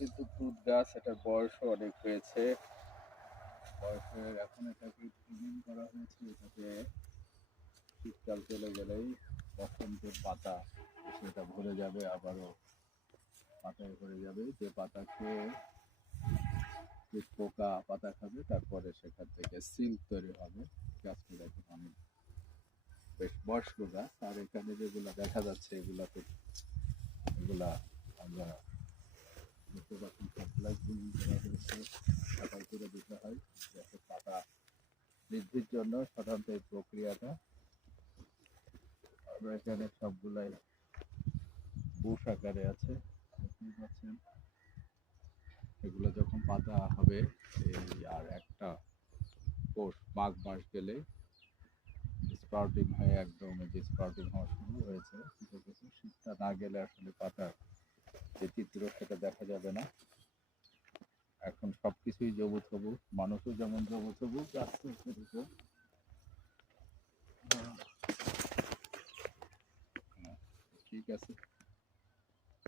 কিন্তু তুঁত গাছ, এটার বয়সও অনেক হয়েছে। বয়সের এখন এটাকে ট্রিমিং করা হয়েছে। এটাকে শীতকাল চলে গেলেই বসন্তের পাতা সেটা ভরে যাবে, আবারও পাতায় ভরে যাবে। যে পাতা খেয়ে যে পোকা পাতা খাবে, তারপরে সেখান থেকে সিল্ক তৈরি হবে। গাছটা দেখুন অনেক বেশ বয়স্ক গাছ। আর এখানে যেগুলা দেখা যাচ্ছে এগুলা আমরা দেখতে পাচ্ছি সাপ্লাই করা হয়েছে, ছাঁটাই করে দিতে হয় যাতে পাতা বৃদ্ধির জন্য। সাধারণত এই প্রক্রিয়াটা আমরা এখানে সবগুলাই বুশ আকারে আছে, দেখতেই পাচ্ছেন। এগুলো যখন পাতা হবে, এই আর একটা পৌষ মাঘ মাস গেলে স্প্রাউটিং হয়ে একদম যে স্প্রাউটিং হওয়া শুরু হয়েছে। কিছু শীতটা না গেলে আসলে পাতার যে চিত্র সেটা দেখা যাবে না। এখন সবকিছুই সবুজ সবুজ, মানুষও যেমন সবুজ সবুজ, গাছ সেরকম। ঠিক আছে।